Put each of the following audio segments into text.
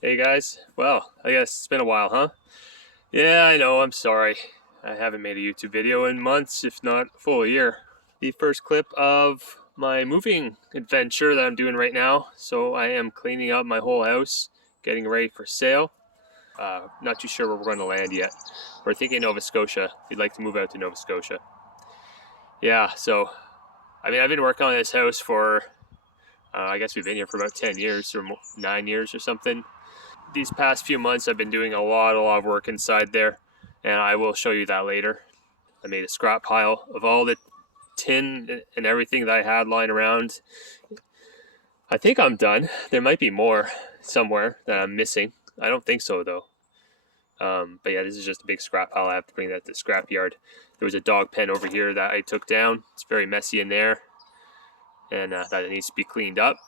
Hey guys, well, I guess it's been a while, huh? Yeah, I know, I'm sorry. I haven't made a YouTube video in months, if not a full year. The first clip of my moving adventure that I'm doing right now. So I am cleaning up my whole house, getting ready for sale. Not too sure where we're going to land yet. We're thinking Nova Scotia. We'd like to move out to Nova Scotia. Yeah, so, I've been working on this house for, I guess we've been here for about 10 years or 9 years or something. These past few months I've been doing a lot of work inside there, and I will show you that later. I made a scrap pile of all the tin and everything that I had lying around. I think I'm done. There might be more somewhere that I'm missing. I don't think so though. But yeah, this is just a big scrap pile. I have to bring that to the scrap yard. There was a dog pen over here that I took down. It's very messy in there, and that it needs to be cleaned up.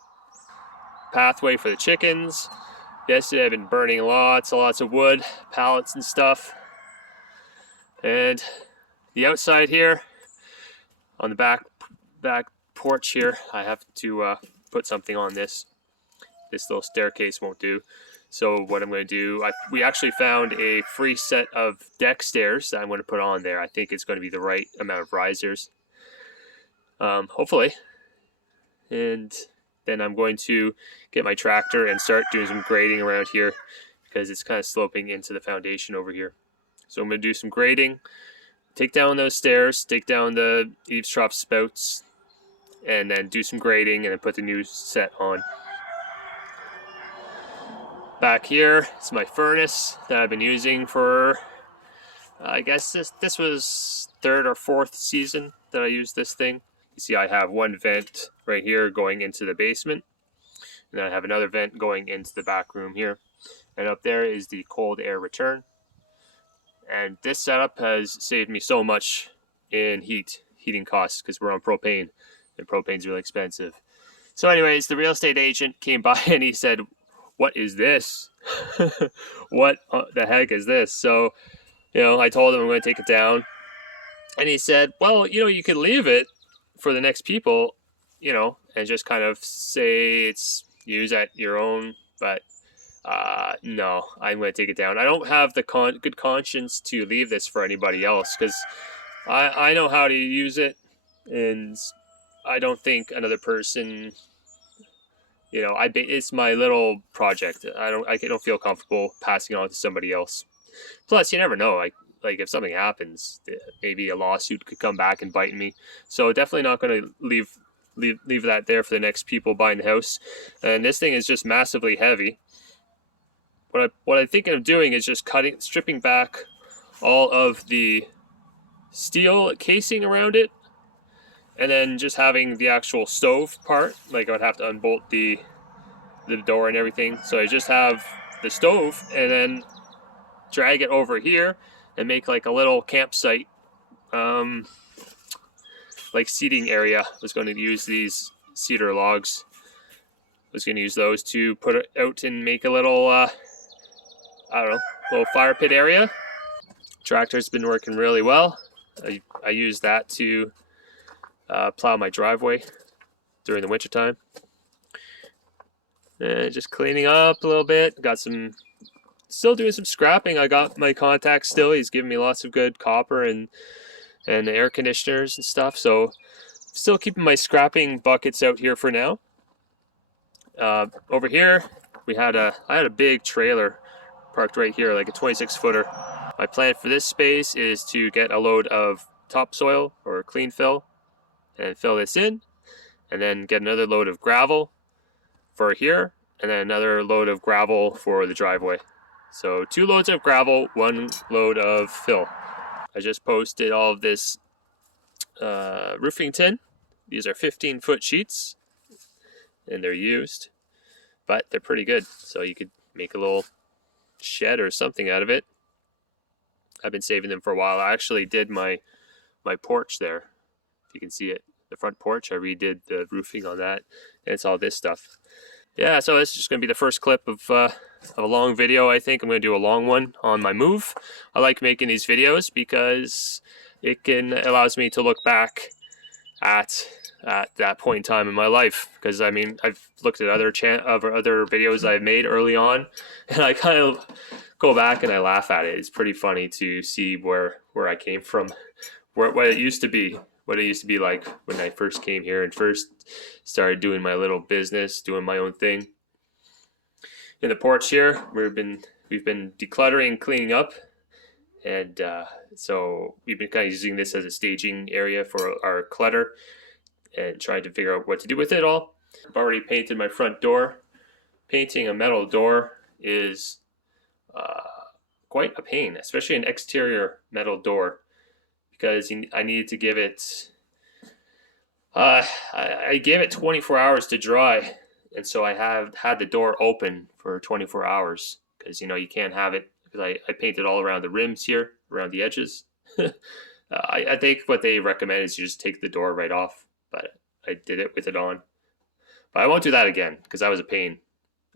Pathway for the chickens. Yesterday I've been burning lots of wood, pallets and stuff. And the outside here, on the back porch here, I have to put something on this. This little staircase won't do. So what I'm going to do, we actually found a free set of deck stairs that I'm going to put on there. I think it's going to be the right amount of risers, hopefully. And then I'm going to get my tractor and start doing some grading around here because it's kind of sloping into the foundation over here. So I'm going to do some grading, take down those stairs, take down the eaves trough spouts, and then do some grading and then put the new set on. Back here, it's my furnace that I've been using for, I guess this was third or fourth season that I used this thing. You see I have one vent right here going into the basement, and then I have another vent going into the back room here. And up there is the cold air return. And this setup has saved me so much in heating costs because we're on propane, and propane's really expensive. So anyways, the real estate agent came by and he said, "What is this?" What the heck is this? So, I told him I'm going to take it down. And he said, "Well, you could leave it for the next people, and just kind of say it's used at your own, but no, I'm going to take it down. I don't have the good conscience to leave this for anybody else because I know how to use it, and I don't think another person, it's my little project. I don't feel comfortable passing it on to somebody else. Plus, you never know. Like if something happens, maybe a lawsuit could come back and bite me. So definitely not going to leave that there for the next people buying the house. And this thing is just massively heavy. What I'm thinking of doing is just stripping back all of the steel casing around it, and then just having the actual stove part. Like I would have to unbolt the door and everything. So I just have the stove and then drag it over here and make like a little campsite, like seating area. I was going to use these cedar logs. I was going to use those to put it out and make a little, little fire pit area. Tractor's been working really well. I use that to plow my driveway during the winter time. And just cleaning up a little bit. Still doing some scrapping. I got my contact still. He's giving me lots of good copper and air conditioners and stuff. So still keeping my scrapping buckets out here for now. Over here, I had a big trailer parked right here, like a 26-footer. My plan for this space is to get a load of topsoil or clean fill and fill this in, and then get another load of gravel for here, and then another load of gravel for the driveway. So 2 loads of gravel, 1 load of fill. I just posted all of this roofing tin. These are 15-foot sheets, and they're used, but they're pretty good. So you could make a little shed or something out of it. I've been saving them for a while. I actually did my porch there. If you can see it, the front porch, I redid the roofing on that, and it's all this stuff. Yeah, so this is just going to be the first clip of a long video. I think I'm going to do a long one on my move. I like making these videos because it allows me to look back at at that point in time in my life, because I mean, I've looked at other videos I've made early on, and I kind of go back and I laugh at it. It's pretty funny to see where I came from, what it used to be, what it used to be like when I first came here and first started doing my little business, doing my own thing. In the porch here, we've been decluttering, cleaning up, and so we've been kind of using this as a staging area for our clutter and trying to figure out what to do with it all. I've already painted my front door. Painting a metal door is quite a pain, especially an exterior metal door, because I needed to give it, I gave it 24 hours to dry, and so I have had the door open for 24 hours, because you can't have it, because I painted all around the rims here, around the edges. I think what they recommend is you just take the door right off, but I did it with it on. But I won't do that again, because that was a pain.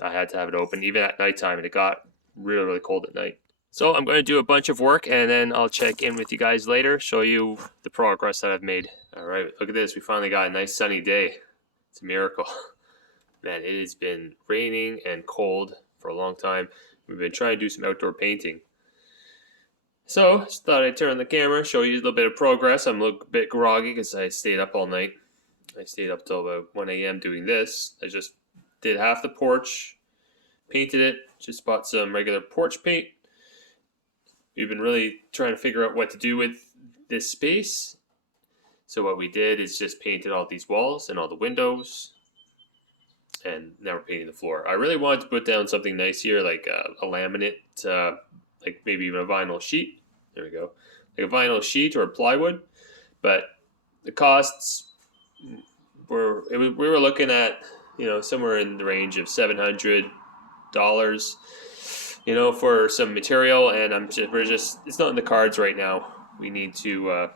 I had to have it open even at nighttime, and it got really, really cold at night. So I'm going to do a bunch of work, and then I'll check in with you guys later, show you the progress that I've made. All right, look at this. We finally got a nice sunny day. It's a miracle. Man, it has been raining and cold for a long time. We've been trying to do some outdoor painting. So just thought I'd turn on the camera, show you a little bit of progress. I'm a little bit groggy because I stayed up all night. I stayed up till about 1 a.m. doing this. I just did half the porch, painted it, just bought some regular porch paint. We've been really trying to figure out what to do with this space. So what we did is just painted all these walls and all the windows. And now we're painting the floor. I really wanted to put down something nice here, like a laminate, like maybe even a vinyl sheet. There we go. Like a vinyl sheet or a plywood. But the costs we were looking at, somewhere in the range of $700, for some material, and it's not in the cards right now. We need to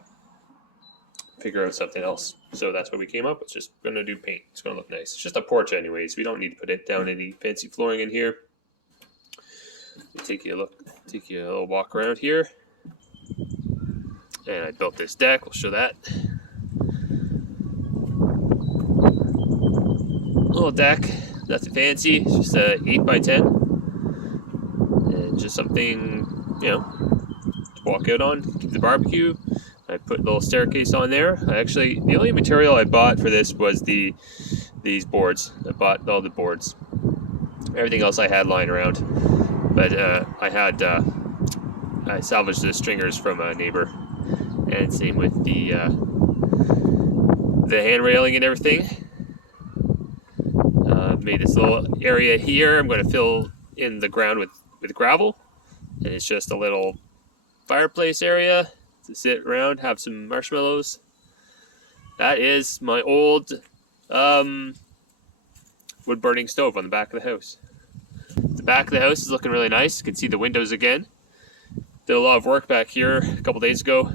figure out something else. So that's what we came up with. Just gonna do paint. It's gonna look nice. It's just a porch anyways. We don't need to put it down any fancy flooring in here. Take you a little walk around here. And I built this deck. We'll show that. Little deck, nothing fancy. It's just a 8x10. And just something, to walk out on, keep the barbecue. I put a little staircase on there. The only material I bought for this was these boards. I bought all the boards. Everything else I had lying around. But I salvaged the stringers from a neighbor. And same with the hand railing and everything. Made this little area here. I'm going to fill in the ground with gravel. And it's just a little fireplace area to sit around, have some marshmallows. That is my old wood burning stove on the back of the house. The back of the house is looking really nice. You can see the windows again. Did a lot of work back here a couple days ago,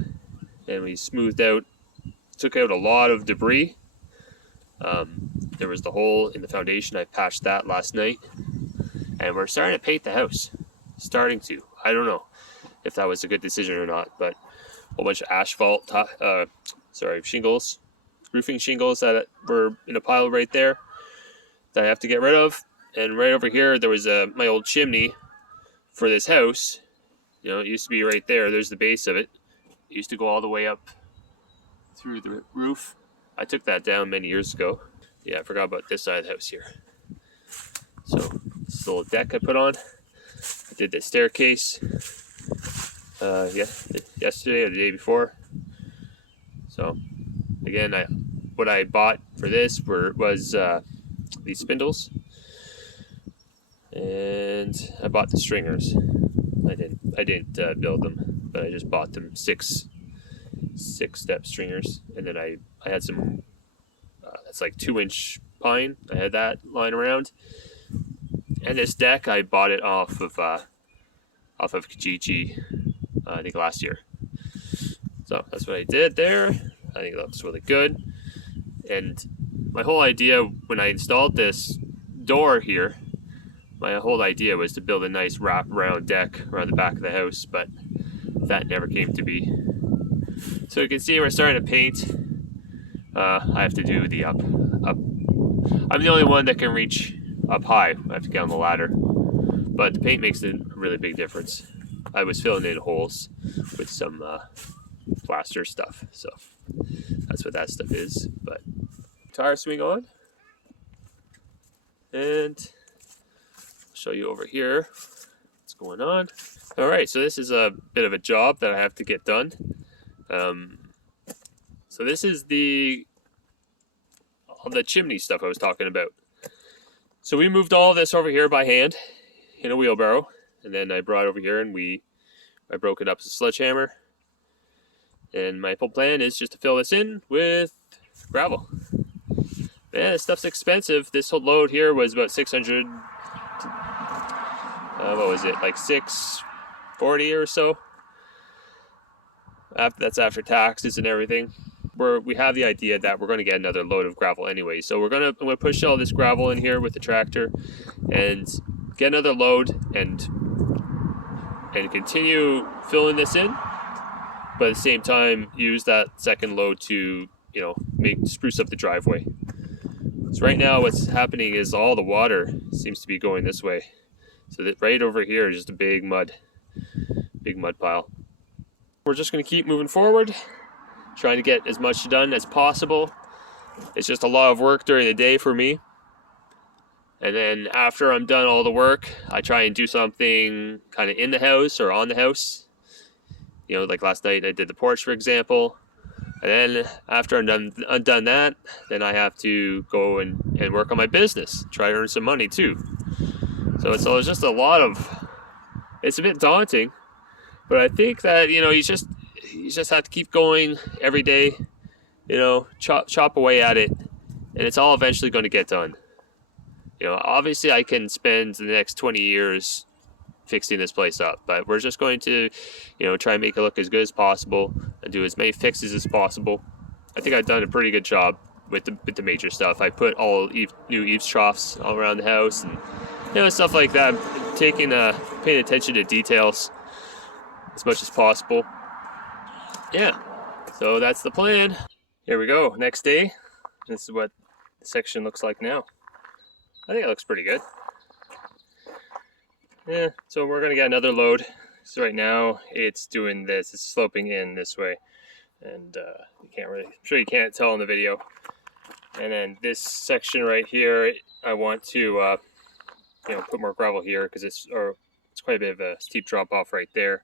and we took out a lot of debris. There was the hole in the foundation. I patched that last night, and we're starting to paint the house. I don't know if that was a good decision or not, but a whole bunch of asphalt, shingles, roofing shingles that were in a pile right there that I have to get rid of. And right over here, there was my old chimney for this house. It used to be right there. There's the base of it. It used to go all the way up through the roof. I took that down many years ago. Yeah, I forgot about this side of the house here. So this little deck I put on. I did the staircase. Yesterday or the day before. So again, what I bought for this was these spindles, and I bought the stringers. I didn't build them, but I just bought them six step stringers, and then I had some that's like 2-inch pine. I had that lying around, and this deck I bought it off of Kijiji. I think last year. So that's what I did there. I think it looks really good. And my whole idea when I installed this door here, my whole idea was to build a nice wrap-around deck around the back of the house, but that never came to be. So you can see we're starting to paint. I have to do the up. I'm the only one that can reach up high. I have to get on the ladder. But the paint makes a really big difference. I was filling in holes with some plaster stuff, so that's what that stuff is. But tire swing on, and I'll show you over here what's going on. All right, so this is a bit of a job that I have to get done. So this is all the chimney stuff I was talking about. So we moved all this over here by hand in a wheelbarrow, and then I brought it over here and I broke it up with a sledgehammer. And my full plan is just to fill this in with gravel. Yeah, this stuff's expensive. This whole load here was about 600. What was it, like 640 or so? That's after taxes and everything. We have the idea that we're going to get another load of gravel anyway. So I'm going to push all this gravel in here with the tractor and get another load and continue filling this in. But at the same time, use that second load to, spruce up the driveway. So right now what's happening is all the water seems to be going this way. So that right over here is just a big mud pile. We're just going to keep moving forward, trying to get as much done as possible. It's just a lot of work during the day for me. And then after I'm done all the work, I try and do something kind of in the house or on the house. Like last night I did the porch, for example. And then after I'm done that, then I have to go and work on my business, try to earn some money too. So it's just a lot of, it's a bit daunting, but I think that, you just have to keep going every day, chop away at it, and it's all eventually going to get done. Obviously I can spend the next 20 years fixing this place up, but we're just going to, try and make it look as good as possible and do as many fixes as possible. I think I've done a pretty good job with the major stuff. I put all new eaves troughs all around the house and stuff like that. Paying attention to details as much as possible. Yeah, so that's the plan. Here we go, next day. This is what the section looks like now. I think it looks pretty good. Yeah, so we're gonna get another load. So right now it's doing this, it's sloping in this way. And I'm sure you can't tell in the video. And then this section right here, I want to put more gravel here because it's quite a bit of a steep drop off right there.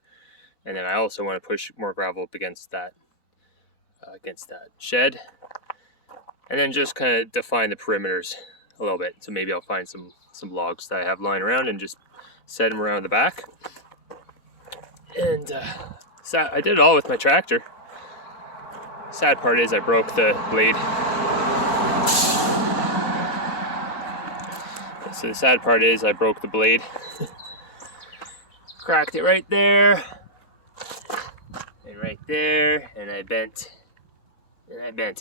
And then I also want to push more gravel up against that shed. And then just kind of define the perimeters a little bit. So maybe I'll find some logs that I have lying around and just set them around the back. And I did it all with my tractor. Sad part is I broke the blade. So the sad part is I broke the blade. Cracked it right there. And right there. And I bent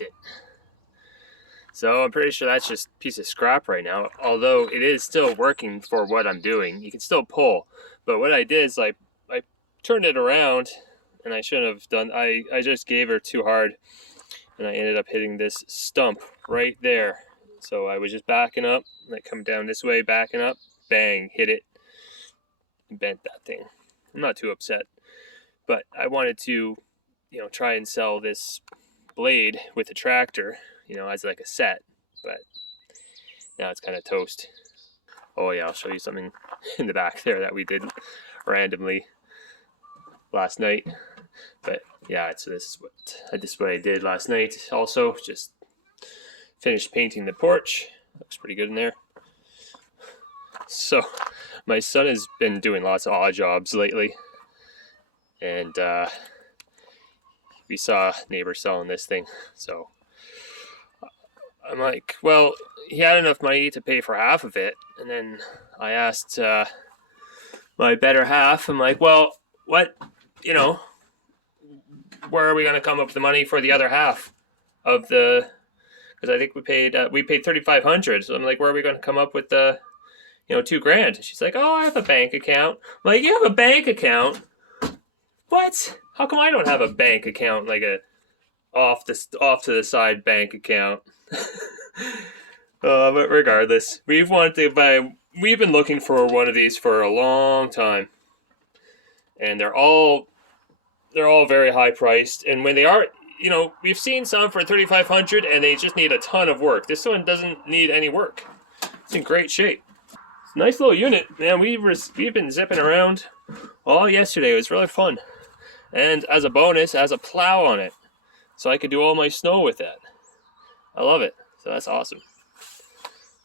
it. So I'm pretty sure that's just a piece of scrap right now. Although it is still working for what I'm doing. You can still pull. But what I did is I turned it around, and I shouldn't have done. I just gave her too hard, and I ended up hitting this stump right there. So I was just backing up, and I come down this way, backing up, bang, hit it, and bent that thing. I'm not too upset, but I wanted to, try and sell this blade with the tractor, as like a set, but now it's kind of toast. Oh yeah, I'll show you something in the back there that we did randomly last night. But yeah, so this is what I did last night. Also, just finished painting the porch. Looks pretty good in there. So my son has been doing lots of odd jobs lately, and we saw a neighbor selling this thing. So I'm like, well, he had enough money to pay for half of it, and then I asked my better half. I'm like, well, what, where are we going to come up with the money for the other half of the? Because I think we paid $3,500. So I'm like, where are we going to come up with the, $2,000? And she's like, oh, I have a bank account. I'm like, you have a bank account? What? How come I don't have a bank account, like a off to the side bank account. But regardless, we've been looking for one of these for a long time, and they're all very high priced. And when they are, we've seen some for $3,500, and they just need a ton of work. This one doesn't need any work. It's in great shape. Nice little unit, man. We've been zipping around all yesterday. It was really fun, and as a bonus, it has a plow on it, so I could do all my snow with that. I love it. So that's awesome.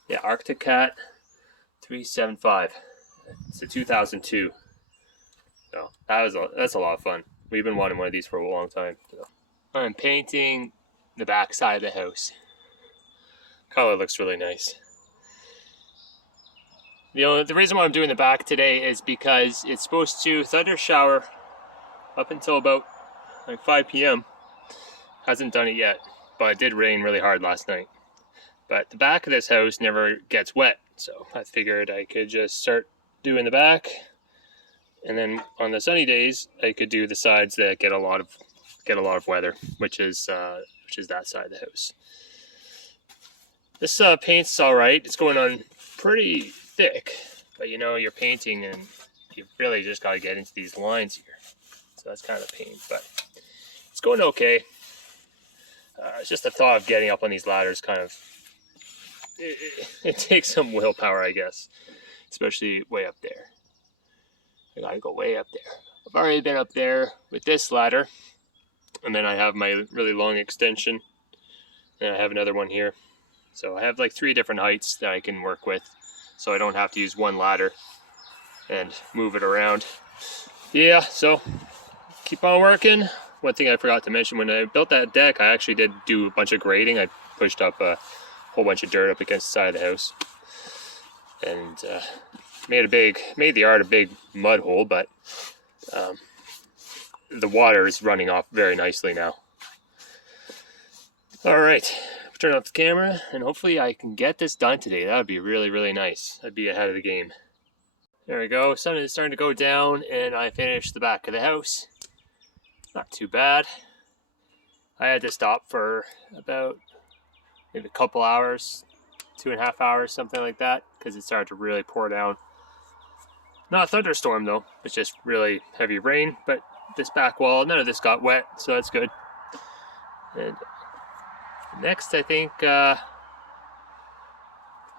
Yeah, Arctic Cat 375. It's a 2002. So that's a lot of fun. We've been wanting one of these for a long time. So I'm painting the back side of the house. Color looks really nice. The reason why I'm doing the back today is because it's supposed to thunder shower up until about like 5 p.m. Hasn't done it yet, but it did rain really hard last night. But the back of this house never gets wet, so I figured I could just start doing the back, and then on the sunny days I could do the sides that get a lot of weather, which is that side of the house. This paint's all right. It's going on pretty thick, but you're painting and you really just got to get into these lines here, so that's kind of a pain, but it's going okay. It's just the thought of getting up on these ladders kind of, it takes some willpower, I guess, especially way up there. I gotta go way up there. I've already been up there with this ladder, and then I have my really long extension, and I have another one here. So I have like 3 different heights that I can work with, so I don't have to use one ladder and move it around. Yeah, so keep on working. One thing I forgot to mention, when I built that deck, I actually did do a bunch of grading. I pushed up a whole bunch of dirt up against the side of the house, and made the yard a big mud hole, but the water is running off very nicely now. All right, turn off the camera, and hopefully I can get this done today. That would be really, really nice. I'd be ahead of the game. There we go. Sun is starting to go down, and I finished the back of the house. Not too bad. I had to stop for about maybe a couple hours, 2.5 hours, something like that, because it started to really pour down. Not a thunderstorm though, it's just really heavy rain, but this back wall, none of this got wet, so that's good. And next, I think, I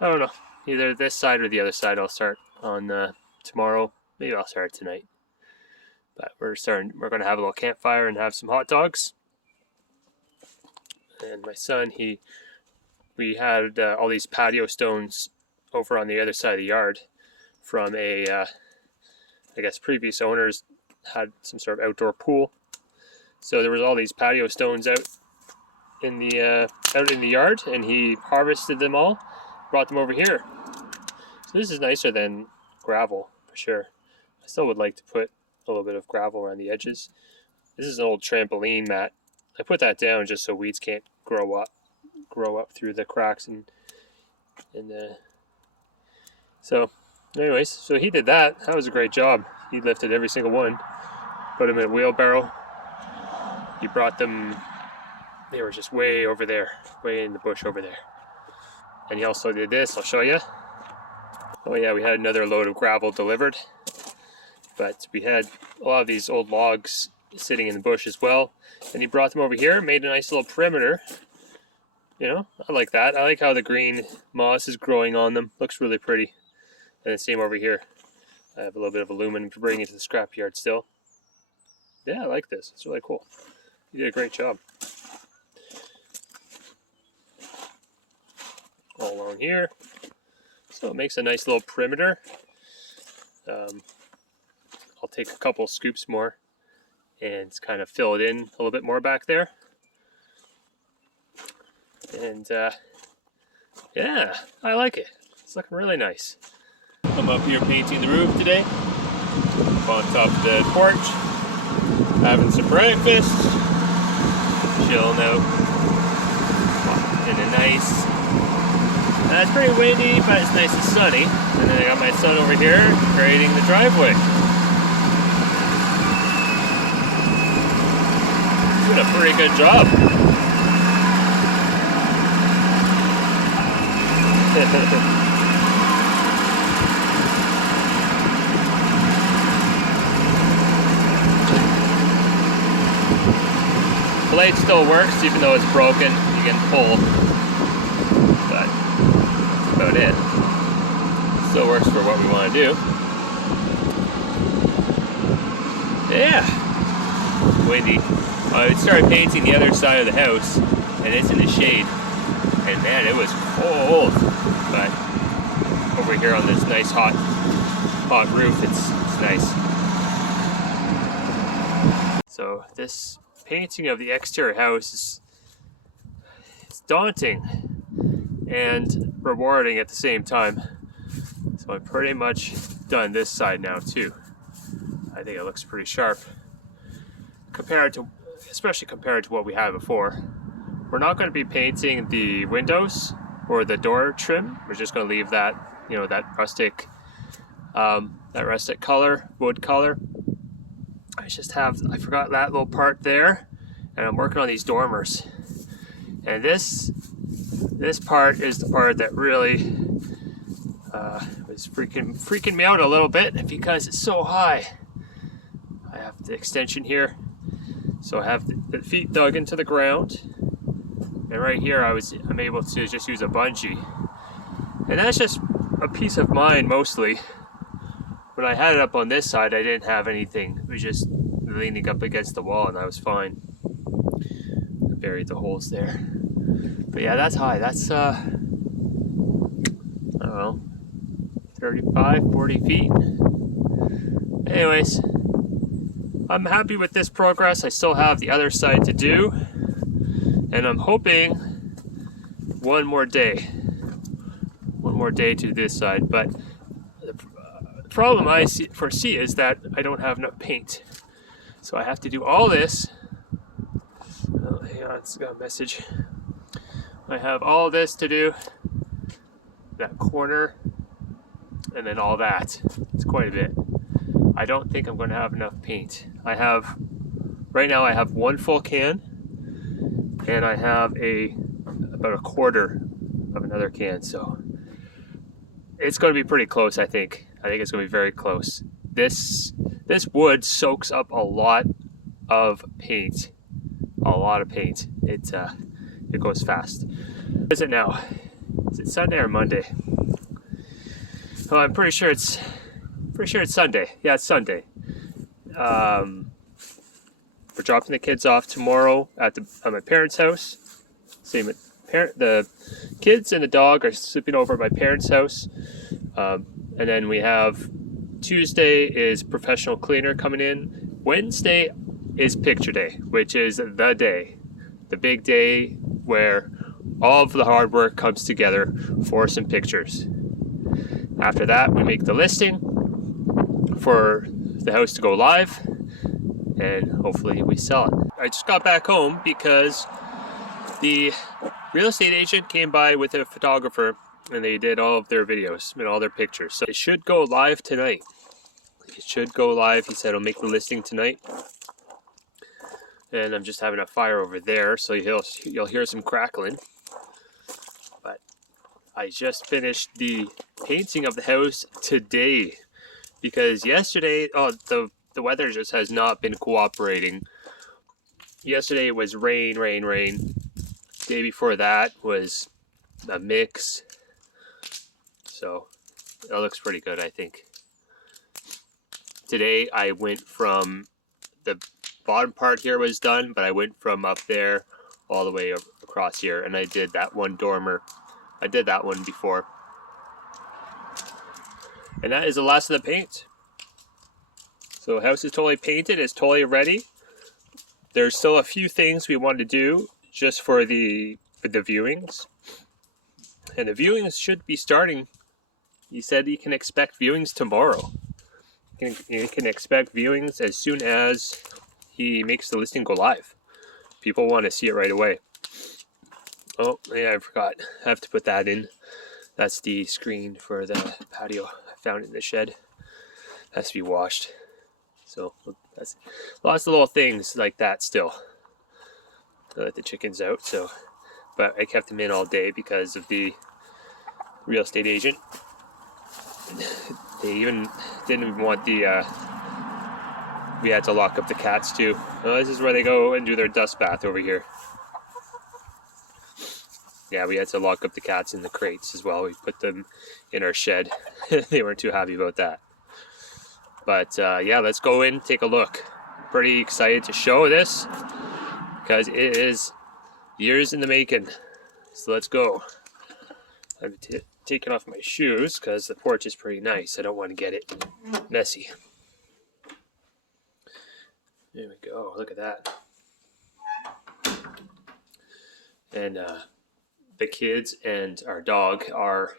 don't know, either this side or the other side I'll start on tomorrow. Maybe I'll start tonight. But we're going to have a little campfire and have some hot dogs. And my son, we had all these patio stones over on the other side of the yard from I guess previous owners had some sort of outdoor pool. So there was all these patio stones out in the yard, and he harvested them all, brought them over here. So this is nicer than gravel for sure. I still would like to put a little bit of gravel around the edges. This is an old trampoline mat. I put that down just so weeds can't grow up through the cracks, and so anyways, so he did that. That was a great job. He lifted every single one, put them in a wheelbarrow. He brought them, they were just way over there, way in the bush over there. And he also did this, I'll show you. Oh yeah, we had another load of gravel delivered, but we had a lot of these old logs sitting in the bush as well, and he brought them over here, made a nice little perimeter. I like that. I like how the green moss is growing on them. Looks really pretty. And the same over here. I have a little bit of aluminum to bring into the scrapyard still. Yeah, I like this. It's really cool. You did a great job. All along here. So it makes a nice little perimeter. I'll take a couple scoops more and kind of fill it in a little bit more back there. And yeah, I like it. It's looking really nice. I'm up here painting the roof today. Up on top of the porch, having some breakfast, chilling out in a nice, it's pretty windy, but it's nice and sunny. And then I got my son over here grading the driveway. doing a pretty good job. The blade still works even though it's broken. You can pull, but that's about it. Still works for what we want to do. Yeah, windy. I started painting the other side of the house, and it's in the shade. And man, it was cold. But over here on this nice hot roof, it's nice. So this painting of the exterior house it's daunting and rewarding at the same time. So I'm pretty much done this side now too. I think it looks pretty sharp especially compared to what we had before. We're not going to be painting the windows or the door trim. We're just going to leave that, you know, that rustic color, wood color. I forgot that little part there, and I'm working on these dormers. And this part is the part that really was freaking me out a little bit because it's so high. I have the extension here, so I have the feet dug into the ground, and right here I'm able to just use a bungee, and that's just a peace of mind mostly. When I had it up on this side, I didn't have anything. It was just leaning up against the wall, and I was fine. I buried the holes there. But yeah, that's high. That's I don't know, 35, 40 feet. Anyways, I'm happy with this progress. I still have the other side to do, and I'm hoping one more day to this side. But the problem I foresee is that I don't have enough paint, so I have to do all this. Oh, hang on, it's got a message. I have all this to do, that corner, and then all that. It's quite a bit. I don't think I'm going to have enough paint. Right now I have one full can, and I have about a quarter of another can, so it's going to be pretty close, I think. I think it's going to be very close. This wood soaks up a lot of paint. A lot of paint. It goes fast. What is it now? Is it Sunday or Monday? Oh, I'm pretty sure it's Sunday. Yeah, it's Sunday. We're dropping the kids off tomorrow at my parents' house. The kids and the dog are sleeping over at my parents' house. And then we have Tuesday is professional cleaner coming in. Wednesday is picture day, which is the big day where all of the hard work comes together for some pictures. After that, we make the listing for the house to go live, and hopefully we sell it. I just got back home because the real estate agent came by with a photographer, and they did all of their videos and all their pictures. So it should go live tonight. It should go live. He said he'll make the listing tonight. And I'm just having a fire over there, so you'll hear some crackling. But I just finished the painting of the house today, because yesterday, the weather just has not been cooperating. Yesterday it was rain. Day before that was a mix. So that looks pretty good, I think. Today I went from the bottom part here was done, but I went from up there all the way across here, and I did that one dormer. I did that one before. And that is the last of the paint. So the house is totally painted, it's totally ready. There's still a few things we want to do just for the viewings. And the viewings should be starting. He said you can expect viewings tomorrow. You can expect viewings as soon as he makes the listing go live. People want to see it right away. Oh, yeah, I forgot. I have to put that in. That's the screen for the patio. I found it in the shed. It has to be washed. So that's lots of little things like that still. I let the chickens out, so, but I kept them in all day because of the real estate agent. They even didn't even want the, we had to lock up the cats too. Well, this is where they go and do their dust bath over here. Yeah, we had to lock up the cats in the crates as well. We put them in our shed. They weren't too happy about that. But yeah, let's go in, take a look. Pretty excited to show this because it is years in the making. So let's go. I'm taking off my shoes because the porch is pretty nice. I don't want to get it messy. There we go. Look at that. And the kids and our dog are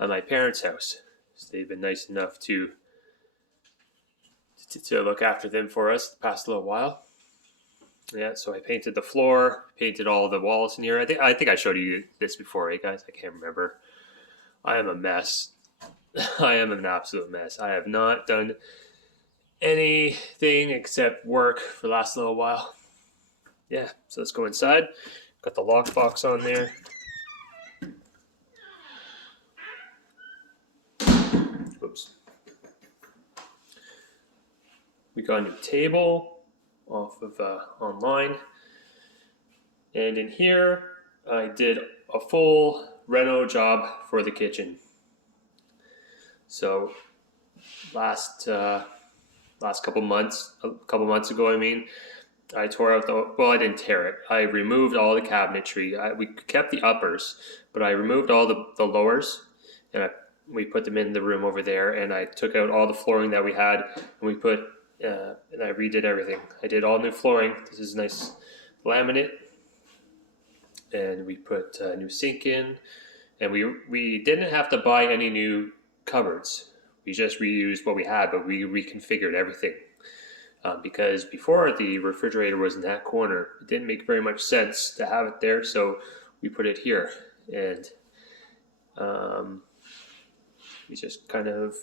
at my parents' house. So they've been nice enough to look after them for us the past little while. Yeah, so I painted the floor, painted all the walls in here. I think I showed you this before, right, guys? I can't remember. I am a mess. I am an absolute mess. I have not done anything except work for the last little while. Yeah, so let's go inside. Got the lockbox on there. Oops. We got a new table off of online. And in here, I did a full reno job for the kitchen. So last couple months ago, I tore out I didn't tear it. I removed all the cabinetry. We kept the uppers, but I removed all the lowers, and we put them in the room over there. And I took out all the flooring that we had, and and I redid everything. I did all new flooring. This is nice laminate, and we put a new sink in, and we didn't have to buy any new cupboards. We just reused what we had, but we reconfigured everything. Because before the refrigerator was in that corner, it didn't make very much sense to have it there, so we put it here. And we just kind of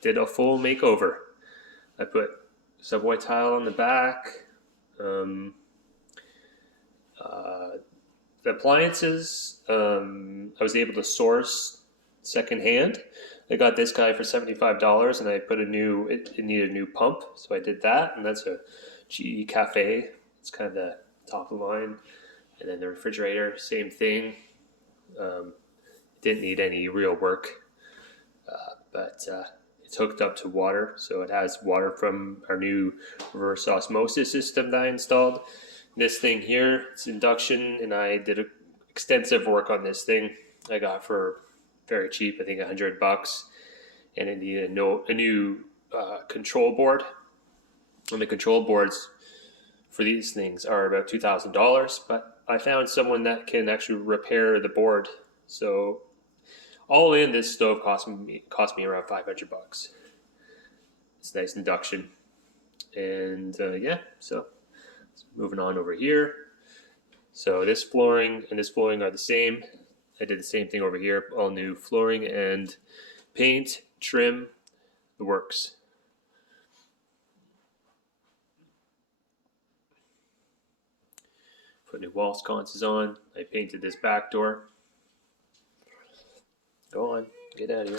did a full makeover. I put subway tile on the back. The appliances, I was able to source secondhand. I got this guy for $75, and I put it needed a new pump, so I did that, and that's a GE Cafe. It's kind of the top of the line. And then the refrigerator, same thing. Didn't need any real work, but it's hooked up to water, so it has water from our new reverse osmosis system that I installed. This thing here, it's induction, and I did extensive work on this thing. I got for very cheap, I think $100, and it needed a new control board. And the control boards for these things are about $2,000, but I found someone that can actually repair the board. So all in, this stove cost me around $500. It's nice induction, and yeah. So moving on over here. So this flooring and this flooring are the same. I did the same thing over here. All new flooring and paint, trim, the works. Put new wall sconces on. I painted this back door. Go on, get out of here.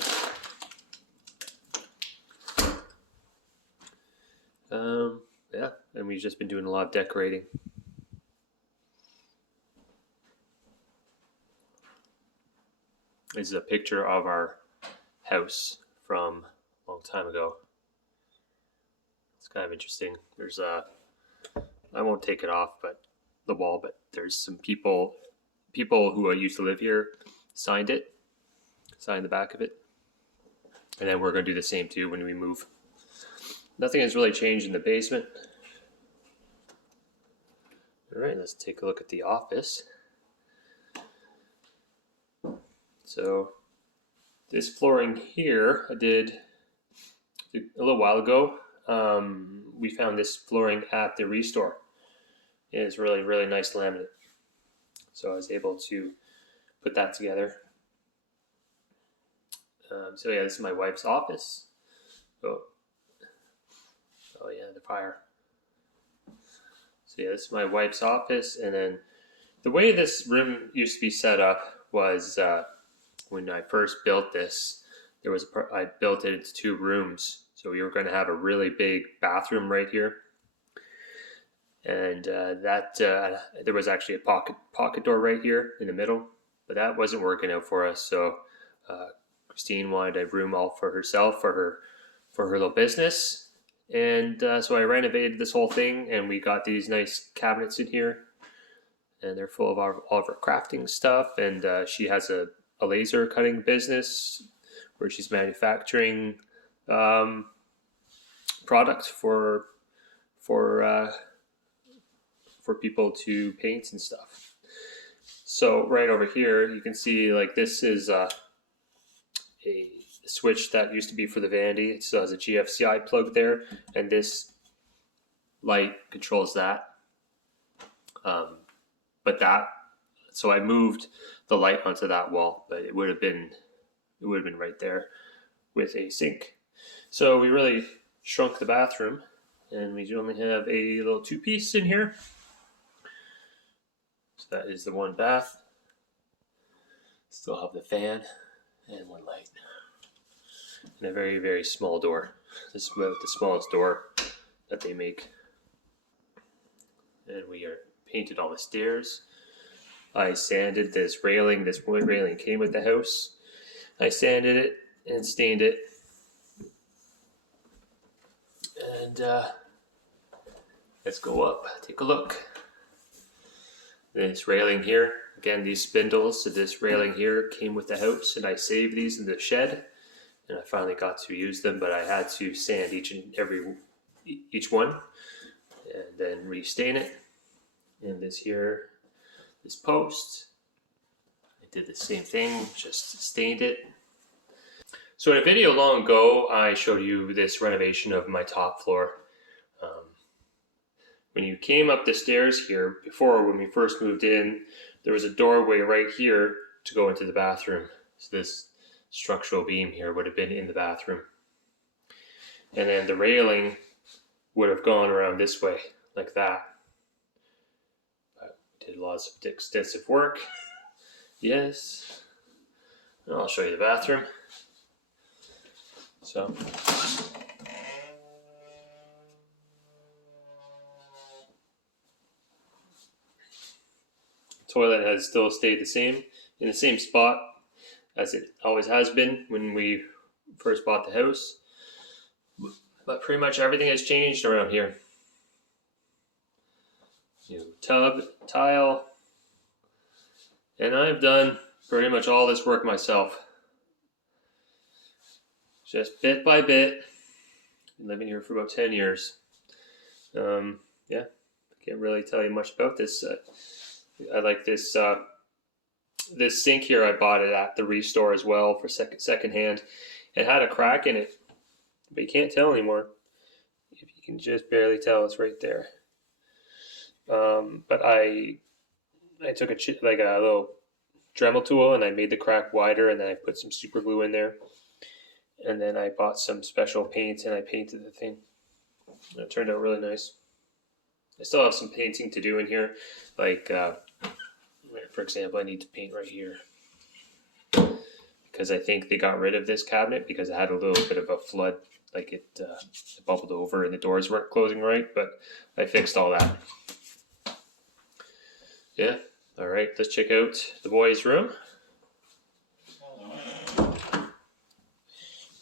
Yeah, and we've just been doing a lot of decorating. This is a picture of our house from a long time ago. It's kind of interesting. There's I won't take it off, but the wall, but there's some people who used to live here signed the back of it. And then we're going to do the same too when we move. Nothing has really changed in the basement. All right, let's take a look at the office. So this flooring here I did a little while ago. We found this flooring at the Restore. It is really, really nice laminate. So I was able to put that together. So yeah, this is my wife's office. Oh yeah, the fire. So yeah, this is my wife's office, and then the way this room used to be set up was when I first built this, I built it into 2 rooms. So we were going to have a really big bathroom right here, and there was actually a pocket door right here in the middle, but that wasn't working out for us. So Christine wanted a room all for herself for her little business, and so I renovated this whole thing, and we got these nice cabinets in here, and they're full of all of her crafting stuff. And she has a laser cutting business where she's manufacturing products for people to paint and stuff. So right over here, you can see like this is a switch that used to be for the vanity. It still has a GFCI plug there, and this light controls that. So I moved the light onto that wall, but it would have been right there with a sink. So we really shrunk the bathroom, and we only have a little 2-piece in here. So that is the one bath. Still have the fan and one light, and a very, very small door. This is about the smallest door that they make. And we are painted all the stairs. I sanded this railing. This wood railing came with the house. I sanded it and stained it. And let's go up, take a look. This railing here, again, these spindles to this railing here came with the house, and I saved these in the shed, and I finally got to use them, but I had to sand each one and then restain it. And this here, this post, I did the same thing, just stained it. So in a video long ago, I showed you this renovation of my top floor. When you came up the stairs here, before when we first moved in, there was a doorway right here to go into the bathroom. So this structural beam here would have been in the bathroom. And then the railing would have gone around this way, like that. But we did lots of extensive work. Yes. And I'll show you the bathroom. So toilet has still stayed the same, in the same spot as it always has been when we first bought the house. But pretty much everything has changed around here. New tub, tile, and I've done pretty much all this work myself. Just bit by bit. Been living here for about 10 years. Yeah, I can't really tell you much about this. I like this this sink here. I bought it at the Restore as well for secondhand. It had a crack in it, but you can't tell anymore. If you can just barely tell, it's right there. But I took a little Dremel tool and I made the crack wider, and then I put some super glue in there, and then I bought some special paint and I painted the thing. It turned out really nice. I still have some painting to do in here, like for example, I need to paint right here because I think they got rid of this cabinet because it had a little bit of a flood, like it bubbled over and the doors weren't closing right, but I fixed all that. Yeah, all right, let's check out the boys' room. You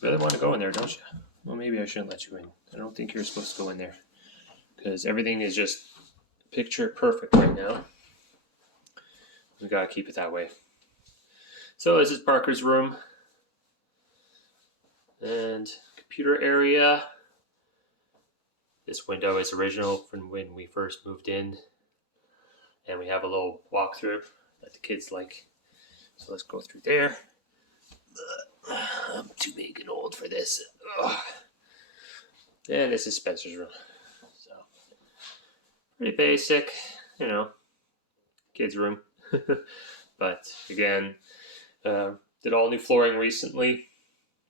really want to go in there, don't you? Well, maybe I shouldn't let you in. I don't think you're supposed to go in there because everything is just picture perfect right now. We gotta keep it that way. So this is Parker's room and computer area. This window is original from when we first moved in, and we have a little walkthrough that the kids like. So let's go through there. I'm too big and old for this. And this is Spencer's room. So pretty basic, you know, kids' room. But again, did all new flooring recently.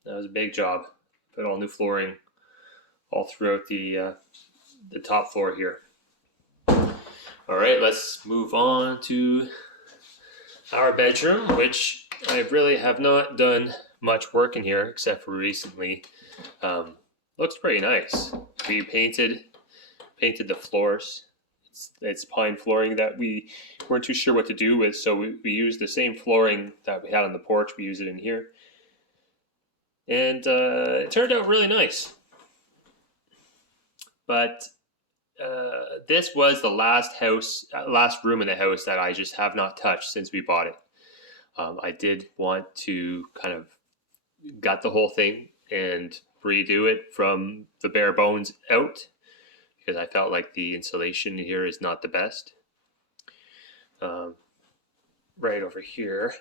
That was a big job. Put all new flooring all throughout the top floor here. All right, let's move on to our bedroom, which I really have not done much work in here except for recently. Looks pretty nice. We painted the floors. It's pine flooring that we weren't too sure what to do with, so we used the same flooring that we had on the porch. We used it in here, and it turned out really nice. But this was the last room in the house that I just have not touched since we bought it. I did want to kind of gut the whole thing and redo it from the bare bones out, because I felt like the insulation here is not the best. Right over here,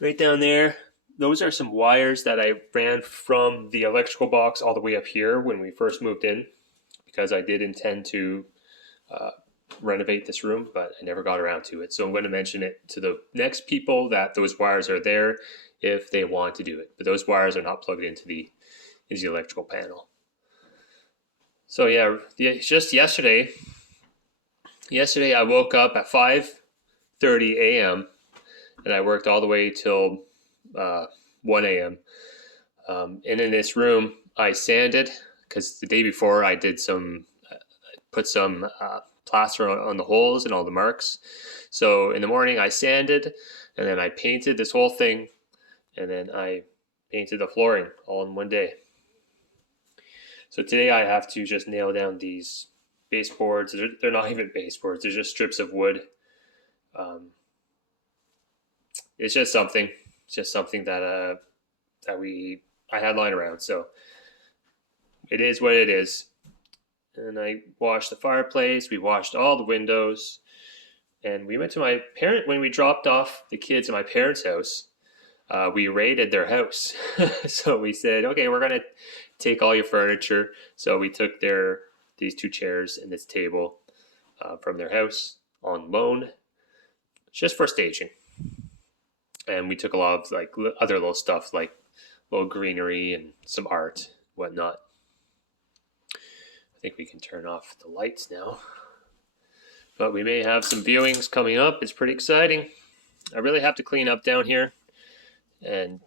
right down there, those are some wires that I ran from the electrical box all the way up here when we first moved in, because I did intend to renovate this room, but I never got around to it. So I'm going to mention it to the next people that those wires are there if they want to do it. But those wires are not plugged into the electrical panel. So yeah, just yesterday I woke up at 5:30 a.m. and I worked all the way till 1 a.m. And in this room, I sanded, because the day before I did put some plaster on the holes and all the marks. So in the morning I sanded, and then I painted this whole thing, and then I painted the flooring all in one day. So today I have to just nail down these baseboards. They're not even baseboards, they're just strips of wood. It's just something that I had lying around. So it is what it is. And I washed the fireplace, we washed all the windows, and we went to my parent when we dropped off the kids at my parents' house. We raided their house. So we said, okay, we're gonna take all your furniture. So we took these two chairs and this table from their house on loan, just for staging. And we took a lot of like other little stuff, like little greenery and some art, whatnot. I think we can turn off the lights now. But we may have some viewings coming up. It's pretty exciting. I really have to clean up down here. And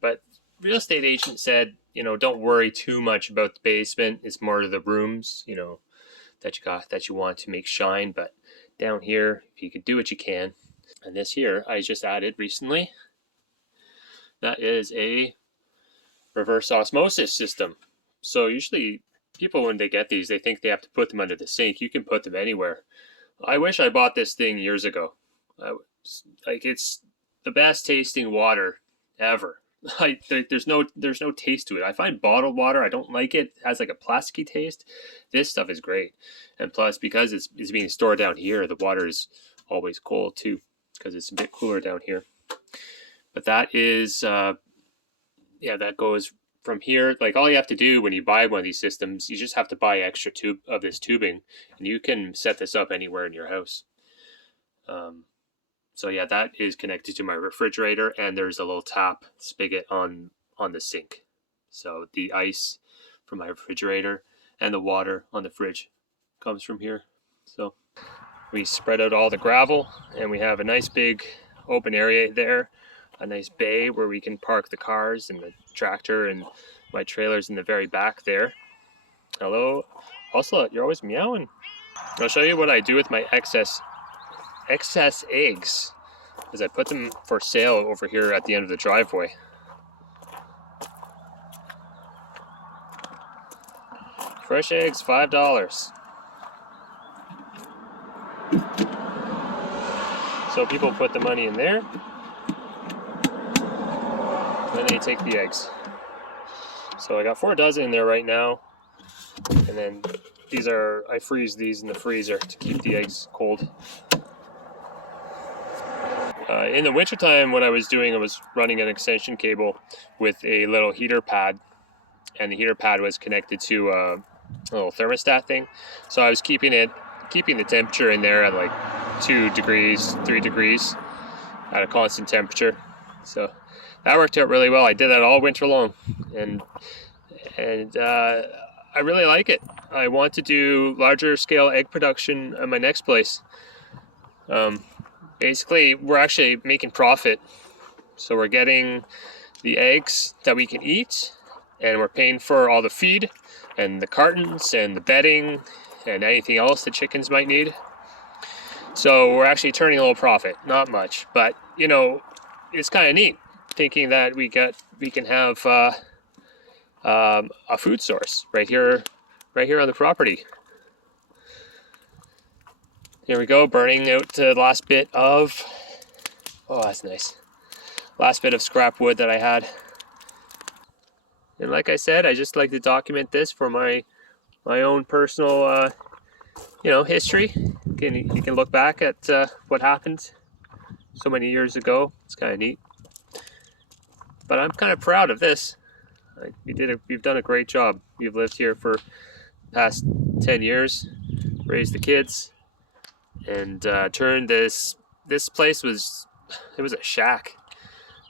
but real estate agent said, don't worry too much about the basement. It's more the rooms, that you want to make shine. But down here, if you can do what you can. And this here, I just added recently. That is a reverse osmosis system. So usually people, when they get these, they think they have to put them under the sink. You can put them anywhere. I wish I bought this thing years ago. It's the best tasting water ever. There's no taste to it. I find bottled water, I don't like it. It has like a plasticky taste. This stuff is great. And plus, because it's being stored down here, the water is always cold too, because it's a bit cooler down here. But that is, that goes from here. Like, all you have to do when you buy one of these systems, you just have to buy extra tube of this tubing, and you can set this up anywhere in your house. So yeah, that is connected to my refrigerator, and there's a little tap spigot on the sink. So the ice from my refrigerator and the water on the fridge comes from here. So we spread out all the gravel, and we have a nice big open area there, a nice bay where we can park the cars and the tractor, and my trailer's in the very back there. Hello, Osla, you're always meowing. I'll show you what I do with my excess eggs, is I put them for sale over here at the end of the driveway. Fresh eggs, $5. So people put the money in there, and then they take the eggs. So I got 4 dozen in there right now, and then I freeze these in the freezer to keep the eggs cold. In the wintertime, what I was doing, I was running an extension cable with a little heater pad, and the heater pad was connected to a little thermostat thing. So I was keeping the temperature in there at like 2 degrees, 3 degrees at a constant temperature. So that worked out really well. I did that all winter long, and I really like it. I want to do larger scale egg production at my next place. Basically, we're actually making profit. So we're getting the eggs that we can eat, and we're paying for all the feed and the cartons and the bedding and anything else the chickens might need. So we're actually turning a little profit, not much, but you know, it's kind of neat thinking that we can have a food source right here on the property. Here we go, burning out the last bit of, oh that's nice, last bit of scrap wood that I had. And like I said, I just like to document this for my own personal history. You can look back at what happened so many years ago. It's kind of neat. But I'm kind of proud of this. You've done a great job. You've lived here for the past 10 years, raised the kids, and turned this place was a shack.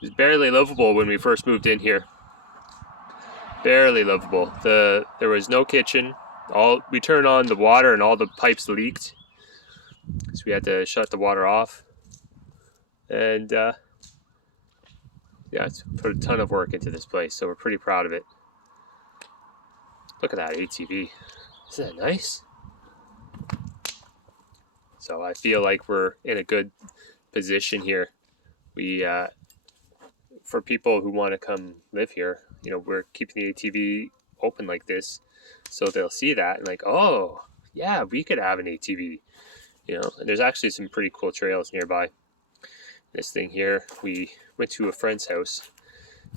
It was barely livable when we first moved in here. Barely livable. There was no kitchen. We turned on the water and all the pipes leaked, so we had to shut the water off. And yeah, it's put a ton of work into this place, so we're pretty proud of it. Look at that ATV. Isn't that nice? So I feel like we're in a good position here. For people who want to come live here, we're keeping the ATV open like this, so they'll see that and like, oh yeah, we could have an ATV. And there's actually some pretty cool trails nearby. This thing here, we went to a friend's house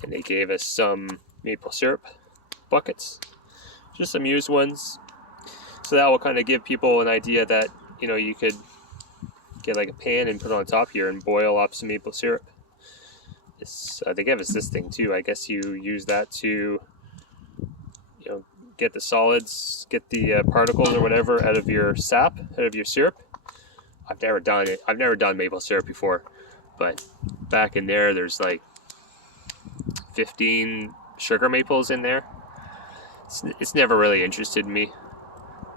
and they gave us some maple syrup buckets, just some used ones, so that will kind of give people an idea that you could get like a pan and put it on top here and boil up some maple syrup. They gave us this thing too. I guess you use that to get the solids, get the particles or whatever out of your sap, out of your syrup. I've never done it. I've never done maple syrup before, but back in there's like 15 sugar maples in there. It's never really interested me.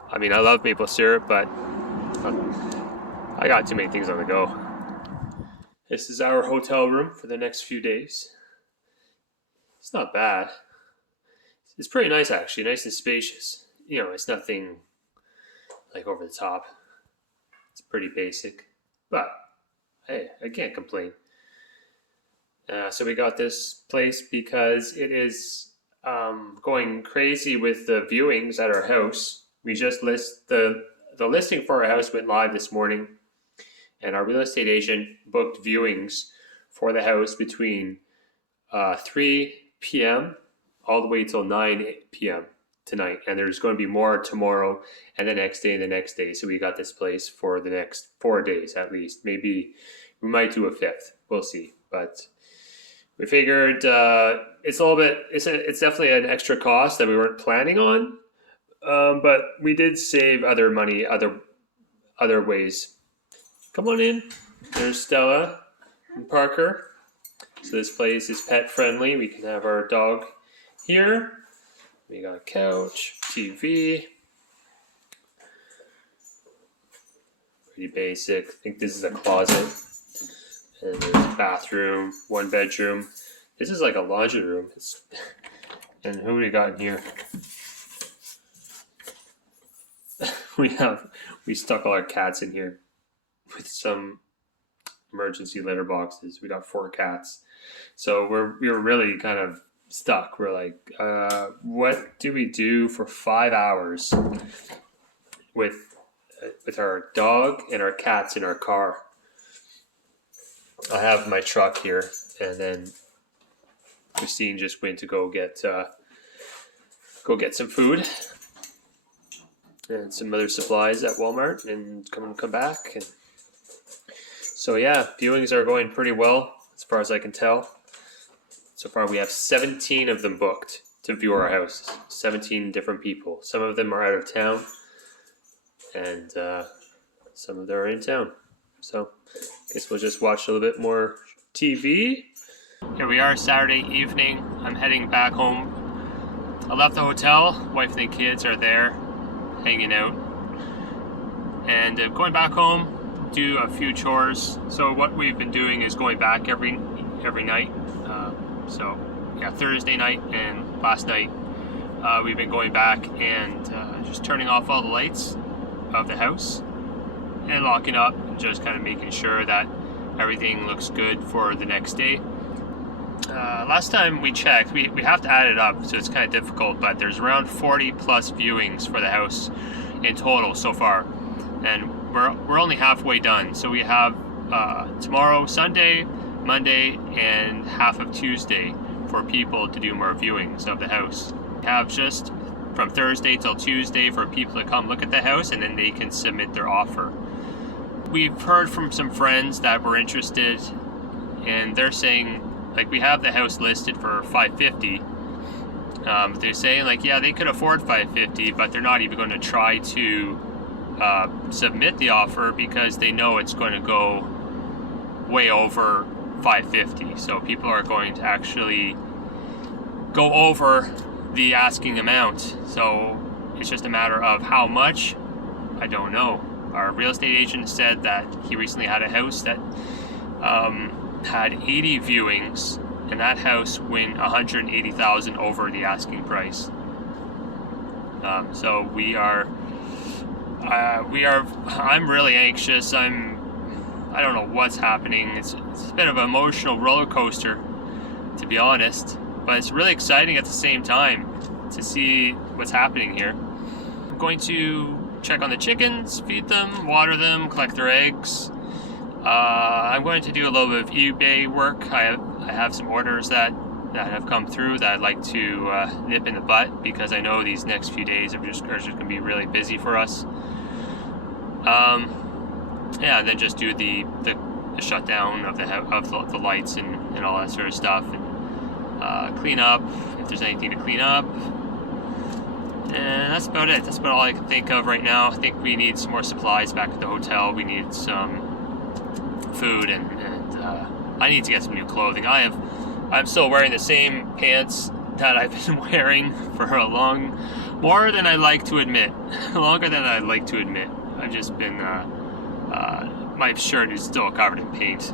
I mean, I love maple syrup, but I got too many things on the go. This is our hotel room for the next few days. It's not bad. It's pretty nice actually, nice and spacious. It's nothing like over the top. It's pretty basic, but hey, I can't complain. So we got this place because it is going crazy with the viewings at our house. We just the listing for our house went live this morning, and our real estate agent booked viewings for the house between 3 p.m. all the way till 9 p.m. tonight. And there's going to be more tomorrow and the next day and the next day. So we got this place for the next 4 days at least. Maybe we might do a fifth. We'll see. But we figured it's a little bit, it's definitely an extra cost that we weren't planning on. But we did save other money, other ways. Come on in. There's Stella and Parker. So this place is pet friendly. We can have our dog here. We got a couch, TV. Pretty basic. I think this is a closet. And there's a bathroom, one bedroom. This is like a laundry room. And who do we got in here? We stuck all our cats in here with some emergency litter boxes. We got 4 cats. So we were really kind of stuck. We're like, what do we do for 5 hours with our dog and our cats in our car? I have my truck here, and then Christine just went to go get some food and some other supplies at Walmart, and come back. And so yeah, viewings are going pretty well as far as I can tell. So far we have 17 of them booked to view our house. 17 different people. Some of them are out of town, and some of them are in town. So I guess we'll just watch a little bit more TV. Here we are, Saturday evening. I'm heading back home I left the hotel. Wife and the kids are there, hanging out, and going back home, do a few chores. So what we've been doing is going back every night. So yeah, Thursday night and last night we've been going back and just turning off all the lights of the house and locking up, and just kind of making sure that everything looks good for the next day. Last time we checked, we have to add it up, so it's kind of difficult, but there's around 40 plus viewings for the house in total so far, and we're only halfway done. So we have tomorrow, Sunday, Monday, and half of Tuesday for people to do more viewings of the house. We have just from Thursday till Tuesday for people to come look at the house, and then they can submit their offer. We've heard from some friends that were interested, and they're saying, like, we have the house listed for $550. They're saying, like, yeah, they could afford $550, but they're not even going to try to submit the offer because they know it's going to go way over $550. So people are going to actually go over the asking amount. So it's just a matter of how much. I don't know. Our real estate agent said that he recently had a house that had 80 viewings, and that house went $180,000 over the asking price. So I'm really anxious. I don't know what's happening. It's a bit of an emotional roller coaster, to be honest, but it's really exciting at the same time to see what's happening here. I'm going to check on the chickens, feed them, water them, collect their eggs. I'm going to do a little bit of eBay work. I have some orders that have come through that I'd like to nip in the butt, because I know these next few days are just going to be really busy for us. Yeah, and then just do the shutdown of the lights and all that sort of stuff, and clean up if there's anything to clean up. And that's about it. That's about all I can think of right now. I think we need some more supplies back at the hotel. We need some food, and I need to get some new clothing. I'm still wearing the same pants that I've been wearing for more than I like to admit. Longer than I'd like to admit. I've just been, my shirt is still covered in paint.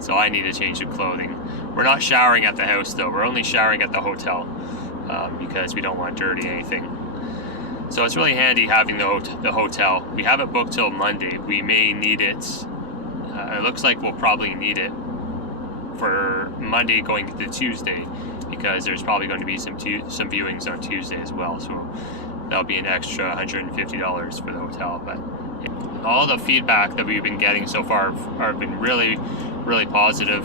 So I need to change the clothing. We're not showering at the house though. We're only showering at the hotel. Because we don't want to dirty anything. So it's really handy having the hotel. We have it booked till Monday. We may need it. It looks like we'll probably need it for Monday going into Tuesday, because there's probably going to be some viewings on Tuesday as well. So that'll be an extra $150 for the hotel. But all the feedback that we've been getting so far have been really, really positive.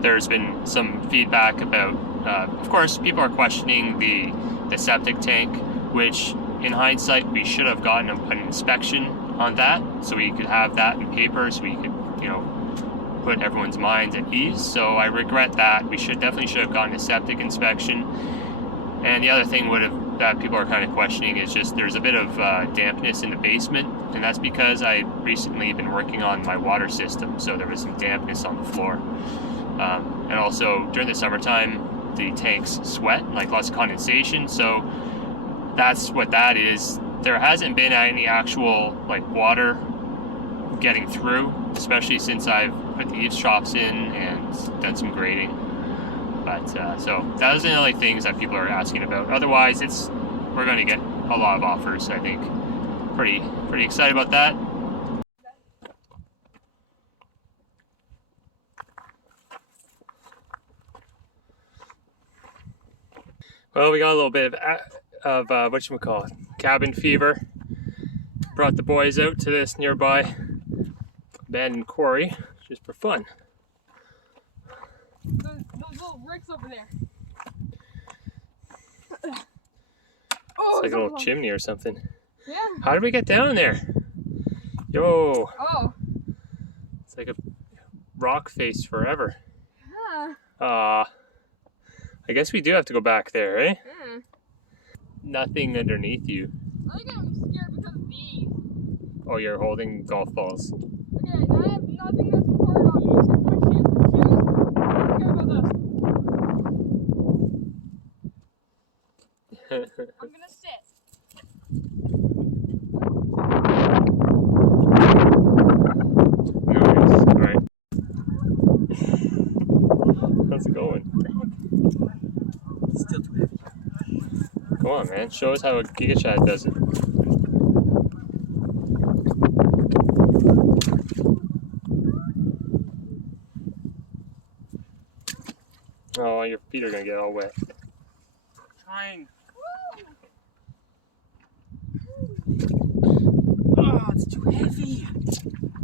There's been some feedback about, of course, people are questioning the septic tank, which in hindsight we should have gotten an inspection on that, so we could have that in paper, so we could, put everyone's minds at ease. So I regret that. We definitely should have gotten a septic inspection. And the other thing that people are kind of questioning is just there's a bit of dampness in the basement, and that's because I recently been working on my water system, so there was some dampness on the floor. And also during the summertime, the tanks sweat, like lots of condensation, so that's what that is. There hasn't been any actual water getting through, especially since I've put the eaves troughs in and done some grading. But so those are the only things that people are asking about. Otherwise, we're going to get a lot of offers. I think pretty excited about that. Well, we got a little bit of whatchamacallit, cabin fever. Brought the boys out to this nearby abandoned quarry just for fun. Those little bricks over there. It's like a little chimney or something. Yeah. How did we get down there? Yo. Oh. It's like a rock face forever. Huh. I guess we do have to go back there, eh? Yeah. Nothing underneath you. I think I'm scared because of these. Oh, you're holding golf balls. Okay, now I have nothing that's poured on me except my shoes. I'm scared about this. I'm gonna sit. Nice. Alright. How's it going? Still too heavy. Come on, man. Show us how a Giga Chat does it. Oh, your feet are gonna get all wet. Trying. Oh, it's too heavy.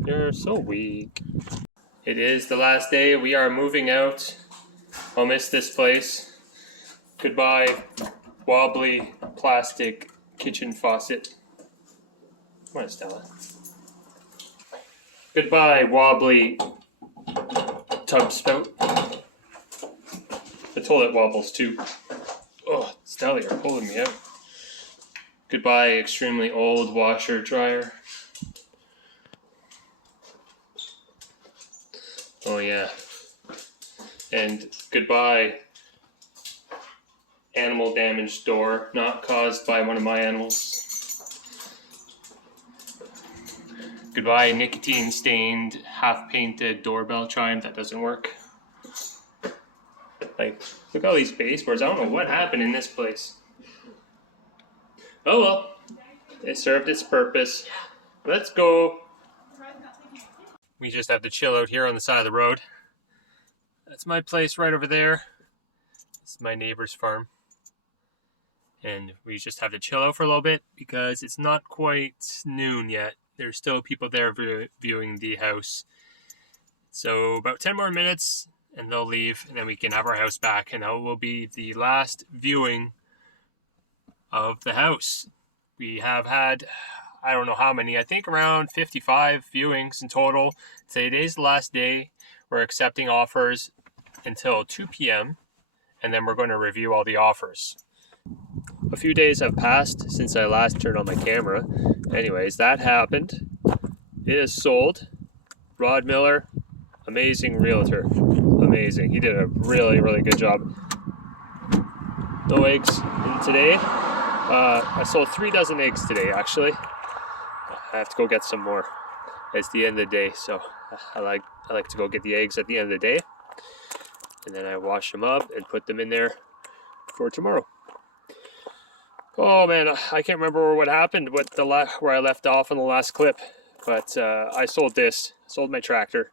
You're so weak. It is the last day. We are moving out. I'll miss this place. Goodbye, wobbly plastic kitchen faucet. Come on, Stella. Goodbye, wobbly tub spout. The toilet wobbles too. Oh, Stella, you're pulling me out. Goodbye, extremely old washer dryer. Oh yeah. And goodbye, animal damage door, not caused by one of my animals. Goodbye, nicotine stained, half painted doorbell chime that doesn't work. Like, look at all these baseboards. I don't know what happened in this place. Oh well, it served its purpose. Let's go. We just have to chill out here on the side of the road. That's my place right over there. This is my neighbor's farm. And we just have to chill out for a little bit because it's not quite noon yet. There's still people there viewing the house. So about 10 more minutes and they'll leave and then we can have our house back. And that will be the last viewing of the house. We have had, I don't know how many, I think around 55 viewings in total. Today's the last day. We're accepting offers until 2 p.m. and then we're going to review all the offers. A few days have passed since I last turned on my camera. Anyways, that happened. It is sold. Rod Miller, amazing realtor. Amazing. He did a really, really good job. No eggs today. I sold 3 dozen eggs today, actually. I have to go get some more. It's the end of the day, so I like to go get the eggs at the end of the day. And then I wash them up and put them in there for tomorrow. Oh man, I can't remember what happened with where I left off in the last clip, but I sold my tractor.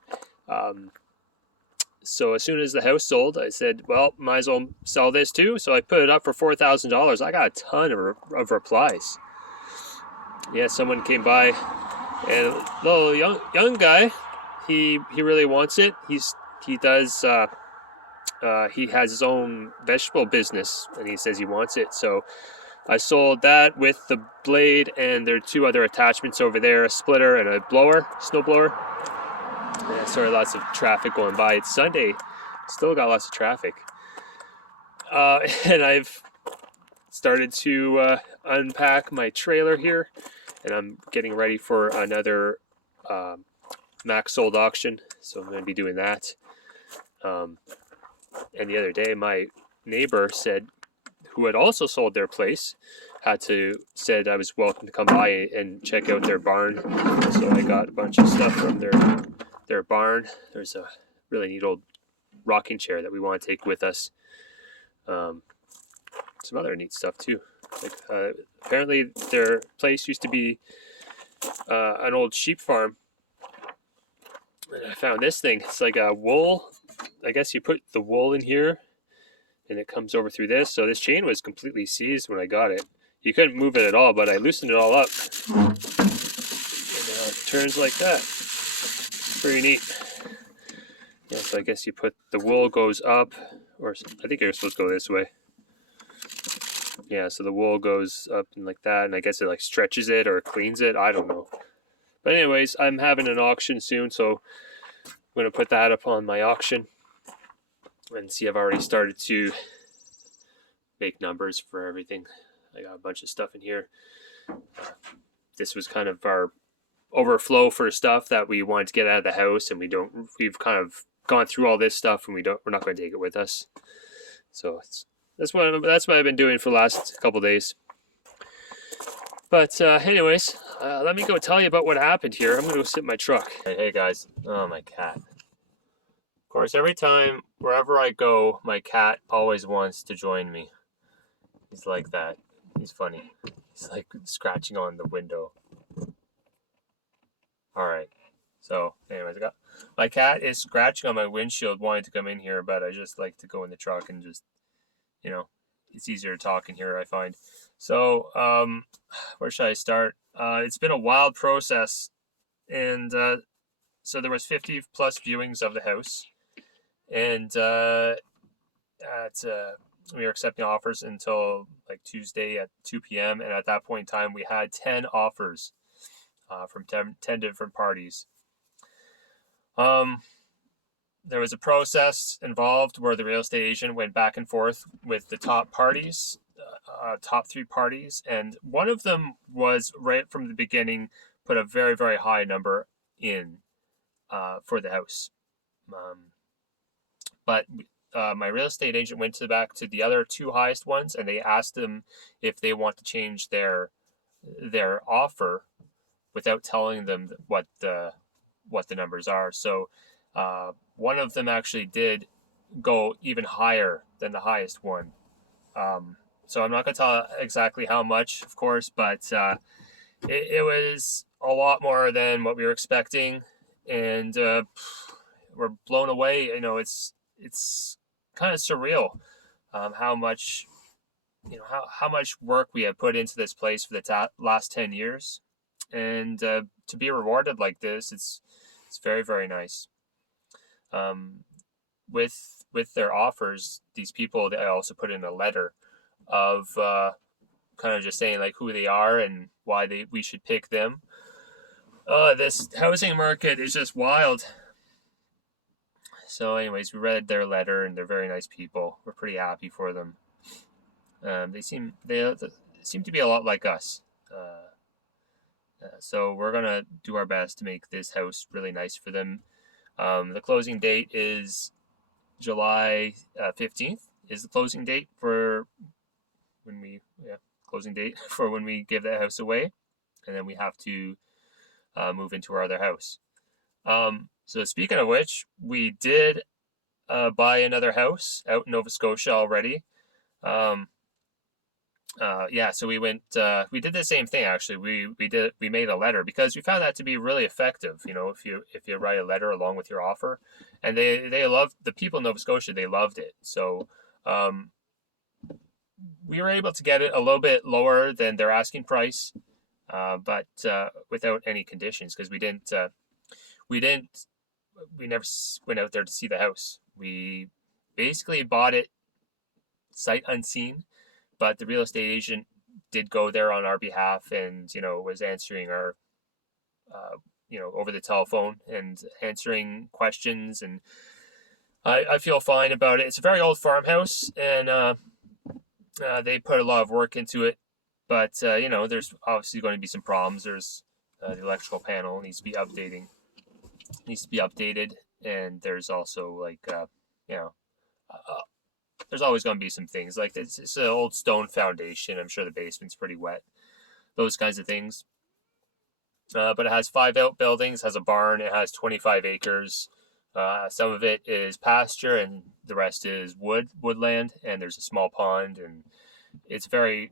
So as soon as the house sold, I said, well, might as well sell this too. So I put it up for $4,000. I got a ton of replies. Yeah, someone came by, and a little young guy, he really wants it. He has his own vegetable business, and he says he wants it. So I sold that with the blade, and there are 2 other attachments over there, a splitter and a blower, snow blower. Yeah, sorry, lots of traffic going by. It's Sunday, still got lots of traffic. And I've started to unpack my trailer here, and I'm getting ready for another max sold auction, so I'm going to be doing that. And the other day, my neighbor said, who had also sold their place, said I was welcome to come by and check out their barn. So I got a bunch of stuff from their barn. There's a really neat old rocking chair that we want to take with us. Some other neat stuff too. Like apparently their place used to be an old sheep farm. And I found this thing. It's like a wool. I guess you put the wool in here and it comes over through this. So this chain was completely seized when I got it. You couldn't move it at all, but I loosened it all up. And it turns like that. Pretty neat. Yeah, so I guess you put, the wool goes up, or I think you're supposed to go this way. Yeah, so the wool goes up and like that, and I guess it like stretches it or cleans it. I don't know. But anyways, I'm having an auction soon, so I'm going to put that up on my auction. And see, I've already started to make numbers for everything. I got a bunch of stuff in here. This was kind of our overflow for stuff that we wanted to get out of the house, and we've kind of gone through all this stuff, and we're not going to take it with us. So That's what I've been doing for the last couple days. But anyways, let me go tell you about what happened here. I'm gonna go sit in my truck. Hey guys, oh, my cat. Of course, every time wherever I go, my cat always wants to join me. He's like that. He's funny. He's like scratching on the window. All right. So, anyways, my cat is scratching on my windshield, wanting to come in here, but I just like to go in the truck and just, it's easier to talk in here, I find. So, where should I start? It's been a wild process, and so there was 50 plus viewings of the house, and we were accepting offers until like Tuesday at 2 p.m. And at that point in time, we had 10 offers from 10 different parties. There was a process involved where the real estate agent went back and forth with the top parties, top 3 parties, and one of them was right from the beginning put a very, very high number in for the house. But my real estate agent went back to the other 2 highest ones, and they asked them if they want to change their offer without telling them what the numbers are. So one of them actually did go even higher than the highest one. So I'm not going to tell exactly how much, of course, but it was a lot more than what we were expecting, and we're blown away. It's kind of surreal how much how much work we have put into this place for the last 10 years, and to be rewarded like this, it's very, very nice. With their offers, these people, they also put in a letter of kind of just saying like who they are and why we should pick them. This housing market is just wild. So anyways, we read their letter, and they're very nice people. We're pretty happy for them. They seem to be a lot like us. So we're gonna do our best to make this house really nice for them. The closing date is July 15th is the closing date for when we give that house away, and then we have to move into our other house. So speaking of which, we did buy another house out in Nova Scotia already. So we went. We did the same thing actually. We made a letter because we found that to be really effective. If you write a letter along with your offer, and they loved the people in Nova Scotia. They loved it. So we were able to get it a little bit lower than their asking price, but without any conditions, because we never went out there to see the house. We basically bought it sight unseen. But the real estate agent did go there on our behalf, and was answering our over the telephone and answering questions, and I feel fine about it. It's a very old farmhouse, and they put a lot of work into it, but there's obviously going to be some problems. There's the electrical panel needs to be updated, and there's also there's always going to be some things like it's an old stone foundation. I'm sure the basement's pretty wet, those kinds of things. But it has 5 outbuildings, has a barn, it has 25 acres. Some of it is pasture, and the rest is woodland, and there's a small pond, and it's very,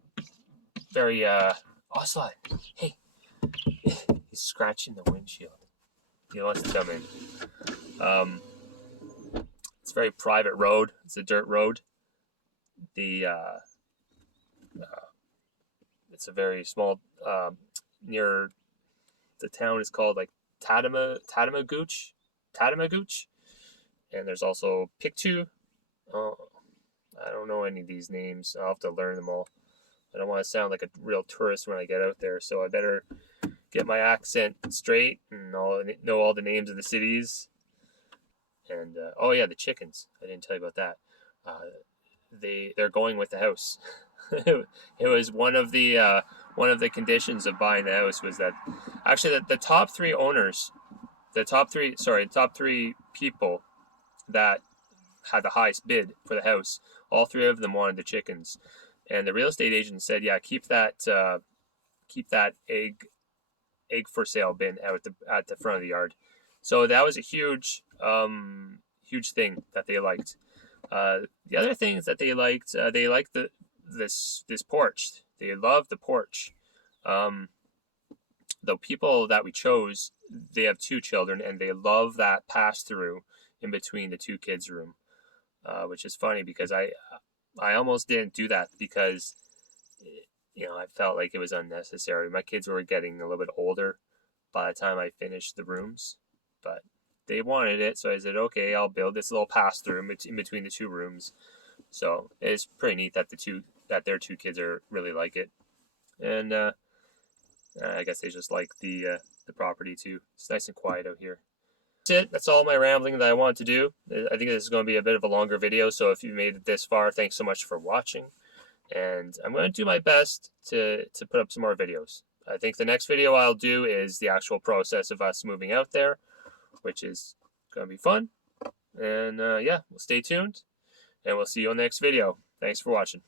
very, Osgoode, hey, he's scratching the windshield. He wants to come in. It's a very private road. It's a dirt road. It's a very small, near the town is called like Tatamagouche, and there's also Pictou. Oh, I don't know any of these names. I'll have to learn them all. I don't want to sound like a real tourist when I get out there, so I better get my accent straight and know all the names of the cities. And the chickens. I didn't tell you about that. They're going with the house. It was one of the conditions of buying the house was that actually the top 3 owners, the top 3 people that had the highest bid for the house. All three of them wanted the chickens, and the real estate agent said, "Yeah, keep that egg for sale bin out at the front of the yard." So that was a huge thing that they liked. The other things that they liked this porch. They loved the porch. The people that we chose, they have 2 children, and they love that pass through in between the 2 kids' room, which is funny because I almost didn't do that because I felt like it was unnecessary. My kids were getting a little bit older by the time I finished the rooms, but they wanted it, so I said, okay, I'll build this little pass through in between the 2 rooms. So it's pretty neat that their 2 kids are really like it, and I guess they just like the property too. It's nice and quiet out here. That's it. That's all my rambling that I want to do. I think this is going to be a bit of a longer video, so if you made it this far, thanks so much for watching. And I'm going to do my best to put up some more videos. I think the next video I'll do is the actual process of us moving out there, which is going to be fun. And yeah, we'll stay tuned, and we'll see you on the next video. Thanks for watching.